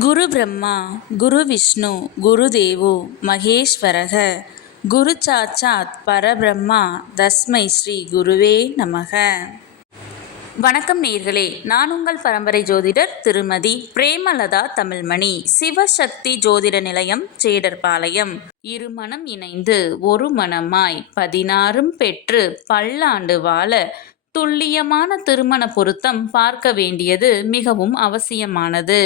குரு பிரம்மா குரு விஷ்ணு குரு தேவோ மகேஸ்வரக குரு சாட்சாத் பரபிரம்மா தஸ்மை ஸ்ரீ குருவே நமக. வணக்கம் நேயர்களே, நான் உங்கள் பரம்பரை ஜோதிடர் திருமதி பிரேமலதா தமிழ்மணி. சிவசக்தி ஜோதிட நிலையம், ஜேடர்பாளையம். இருமனம் இணைந்து ஒரு மனமாய் 16 பெற்று பல்லாண்டு வாழ துல்லியமான திருமண பொருத்தம் பார்க்க வேண்டியது மிகவும் அவசியமானது.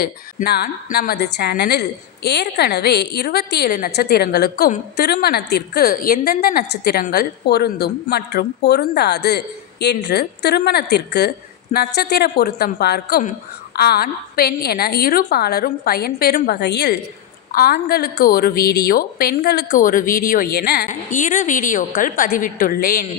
நான் நமது சேனலில் ஏற்கனவே 27 நட்சத்திரங்களுக்கும் திருமணத்திற்கு எந்தெந்த நட்சத்திரங்கள் பொருந்தும் மற்றும் பொருந்தாது என்று திருமணத்திற்கு நட்சத்திர பொருத்தம் பார்க்கும் ஆண் பெண் என இரு பாலரும் பயன்பெறும் வகையில் ஆண்களுக்கு ஒரு வீடியோ, பெண்களுக்கு ஒரு வீடியோ என 2 வீடியோக்கள் பதிவிட்டுள்ளேன்.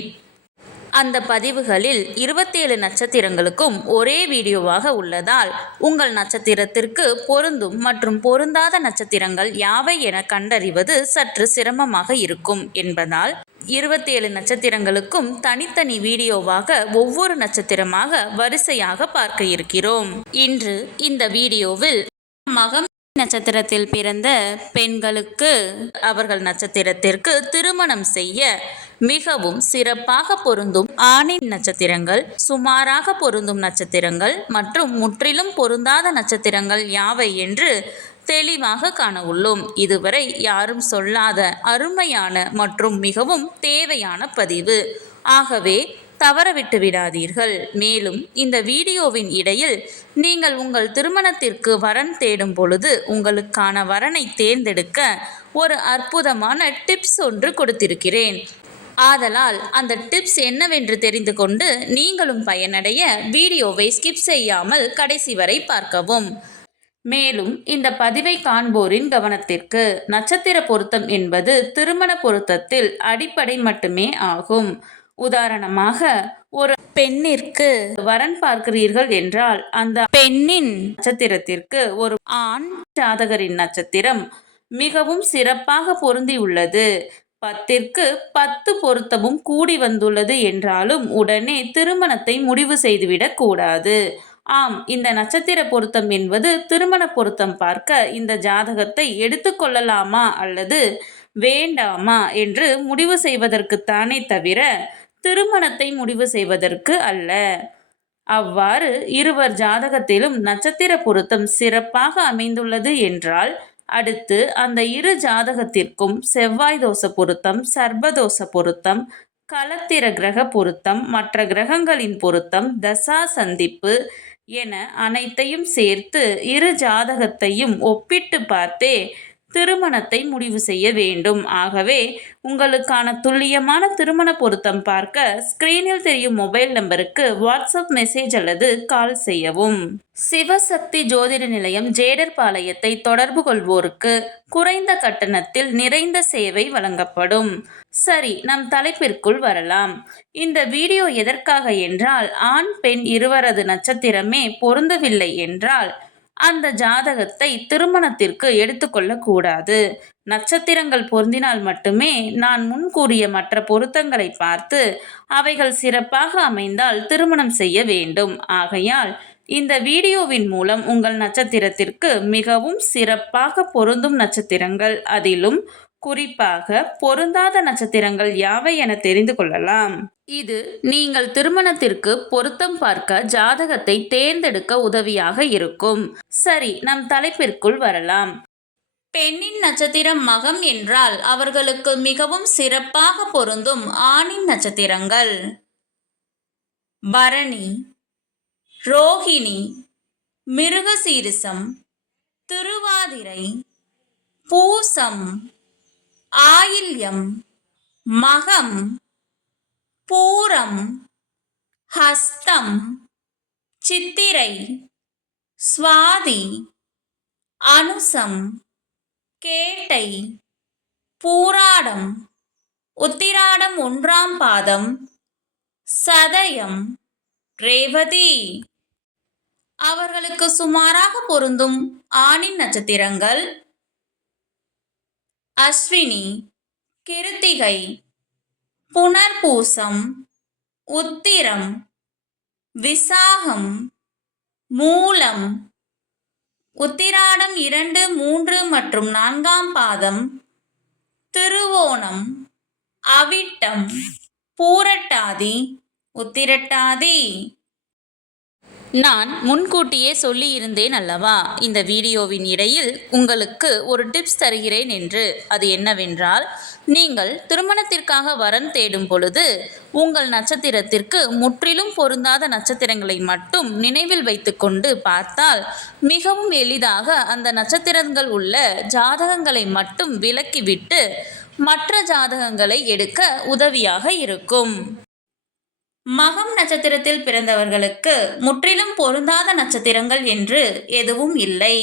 அந்த பதிவுகளில் 27 நட்சத்திரங்களுக்கும் ஒரே வீடியோவாக உள்ளதால் உங்கள் நட்சத்திரத்திற்கு பொருந்தும் மற்றும் பொருந்தாத நட்சத்திரங்கள் யாவை என கண்டறிவது சற்று சிரமமாக இருக்கும் என்பதால் 27 நட்சத்திரங்களுக்கும் தனித்தனி வீடியோவாக ஒவ்வொரு நட்சத்திரமாக வரிசையாக பார்க்க இருக்கிறோம். இன்று இந்த வீடியோவில் மகம் நட்சத்திரத்தில் பிறந்த பெண்களுக்கு அவர்கள் நட்சத்திரத்திற்கு திருமணம் செய்ய மிகவும் சிறப்பாக பொருந்தும் ஆணின் நட்சத்திரங்கள், சுமாராக பொருந்தும் நட்சத்திரங்கள் மற்றும் முற்றிலும் பொருந்தாத நட்சத்திரங்கள் யாவை என்று தெளிவாக காண உள்ளோம். இதுவரை யாரும் சொல்லாத அருமையான மற்றும் மிகவும் தேவையான பதிவு. ஆகவே தவறவிட்டு விடாதீர்கள். மேலும் இந்த வீடியோவின் இடையில் நீங்கள் உங்கள் திருமணத்திற்கு வரன் தேடும் பொழுது உங்களுக்கான வரனை தேர்ந்தெடுக்க ஒரு அற்புதமான டிப்ஸ் ஒன்று கொடுத்திருக்கிறேன். ஆதலால் அந்த டிப்ஸ் என்னவென்று தெரிந்து கொண்டு நீங்களும் பயனடைய வீடியோவை ஸ்கிப் செய்யாமல் கடைசி வரை பார்க்கவும். மேலும் இந்த பதிவை காண்போரின் கவனத்திற்கு, நட்சத்திர பொருத்தம் என்பது திருமண பொருத்தத்தில் அடிப்படை மட்டுமே ஆகும். உதாரணமாக, ஒரு பெண்ணிற்கு வரன் பார்க்கிறீர்கள் என்றால் அந்த பெண்ணின் நட்சத்திரத்திற்கு ஒரு ஆண் ஜாதகரின் நட்சத்திரம் மிகவும் சிறப்பாக பொருந்தியுள்ளது, 10ற்கு 10 பொருத்தமும் கூடி வந்துள்ளது என்றாலும் உடனே திருமணத்தை முடிவு செய்துவிடக் கூடாது. ஆம், இந்த நட்சத்திர பொருத்தம் என்பது திருமண பொருத்தம் பார்க்க இந்த ஜாதகத்தை எடுத்துக்கொள்ளலாமா அல்லது வேண்டாமா என்று முடிவு செய்வதற்குத்தானே தவிர திருமணத்தை முடிவு செய்வதற்கு அல்ல. அவ்வாறு இருவர் ஜாதகத்திலும் நட்சத்திர பொருத்தம் சிறப்பாக அமைந்துள்ளது என்றால் அடுத்து அந்த இரு ஜாதகத்திற்கும் செவ்வாய் தோஷ பொருத்தம், சர்ப்பதோஷ பொருத்தம், களத்திர கிரக பொருத்தம், மற்ற கிரகங்களின் பொருத்தம், தசா சந்திப்பு என அனைத்தையும் சேர்த்து இரு ஜாதகத்தையும் ஒப்பிட்டு பார்த்தே திருமணத்தை முடிவு செய்ய வேண்டும். ஆகவே உங்களுக்கான துல்லியமான திருமண பொருத்தம் பார்க்க ஸ்கிரீனில் தெரியும் மொபைல் நம்பருக்கு வாட்ஸ்அப் மெசேஜ் அல்லது கால் செய்யவும். சிவசக்தி ஜோதிட நிலையம், ஜேடர்பாளையத்தை தொடர்பு கொள்வோருக்கு குறைந்த கட்டணத்தில் நிறைந்த சேவை வழங்கப்படும். சரி, நம் தலைப்பிற்குள் வரலாம். இந்த வீடியோ எதற்காக என்றால், ஆண் பெண் இருவரது நட்சத்திரமே பொருந்தவில்லை என்றால் அந்த ஜாதகத்தை திருமணத்திற்கு எடுத்துக்கொள்ளக்கூடாது. நட்சத்திரங்கள் பொருந்தினால் மட்டுமே நான் முன் கூறிய மற்ற பொருத்தங்களை பார்த்து அவைகள் சிறப்பாக அமைந்தால் திருமணம் செய்ய வேண்டும். ஆகையால் இந்த வீடியோவின் மூலம் உங்கள் நட்சத்திரத்திற்கு மிகவும் சிறப்பாக பொருந்தும் நட்சத்திரங்கள், அதிலும் குறிப்பாக பொருந்தாத நட்சத்திரங்கள் யாவை என தெரிந்து கொள்ளலாம். இது நீங்கள் திருமணத்திற்கு பொருத்தம் பார்க்க ஜாதகத்தை தேர்ந்தெடுக்க உதவியாக இருக்கும். சரி, நம் தலைப்பிற்குள் வரலாம். பெண்ணின் நட்சத்திரம் மகம் என்றால் அவர்களுக்கு மிகவும் சிறப்பாக பொருந்தும் ஆணின் நட்சத்திரங்கள் பரணி, ரோகிணி, மிருகசீரிசம், திருவாதிரை, பூசம், ஆயில்யம், மகம், பூரம், ஹஸ்தம், சித்திரை, சுவாதி, அனுசம், கேட்டை, பூராடம், உத்திராடம் 1ஆம் பாதம், சதயம், ரேவதி. அவர்களுக்கு சுமாராக பொருந்தும் ஆணின் நட்சத்திரங்கள் அஸ்வினி, கிருத்திகை, புனர்பூசம், உத்திரம், விசாகம், மூலம், உத்திராடம் 2, 3 மற்றும் 4ஆம் பாதம், திருவோணம், அவிட்டம், பூரட்டாதி, உத்திரட்டாதி. நான் முன்கூட்டியே சொல்லியிருந்தேன் அல்லவா, இந்த வீடியோவின் இடையில் உங்களுக்கு ஒரு டிப்ஸ் தருகிறேன் என்று. அது என்னவென்றால், நீங்கள் திருமணத்திற்காக வரன் தேடும் பொழுது உங்கள் நட்சத்திரத்திற்கு முற்றிலும் பொருந்தாத நட்சத்திரங்களை மட்டும் நினைவில் வைத்துக்கொண்டு பார்த்தால் மிகவும் எளிதாக அந்த நட்சத்திரங்கள் உள்ள ஜாதகங்களை மட்டும் விலக்கிவிட்டு மற்ற ஜாதகங்களை எடுக்க உதவியாக இருக்கும். மகம் நட்சத்திரத்தில் பிறந்தவர்களுக்கு முற்றிலும் பொருந்தாத நட்சத்திரங்கள் என்று எதுவும் இல்லை.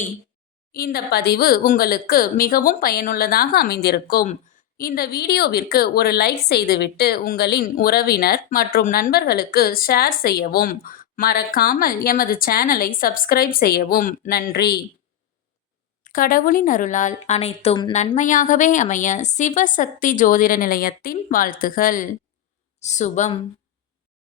இந்த பதிவு உங்களுக்கு மிகவும் பயனுள்ளதாக அமைந்திருக்கும். இந்த வீடியோவிற்கு ஒரு லைக் செய்துவிட்டு உங்களின் உறவினர் மற்றும் நண்பர்களுக்கு ஷேர் செய்யவும். மறக்காமல் எமது சேனலை சப்ஸ்கிரைப் செய்யவும். நன்றி. கடவுளின் அருளால் அனைத்தும் நன்மையாகவே அமைய சிவசக்தி ஜோதிட நிலையத்தின் வாழ்த்துகள். சுபம்.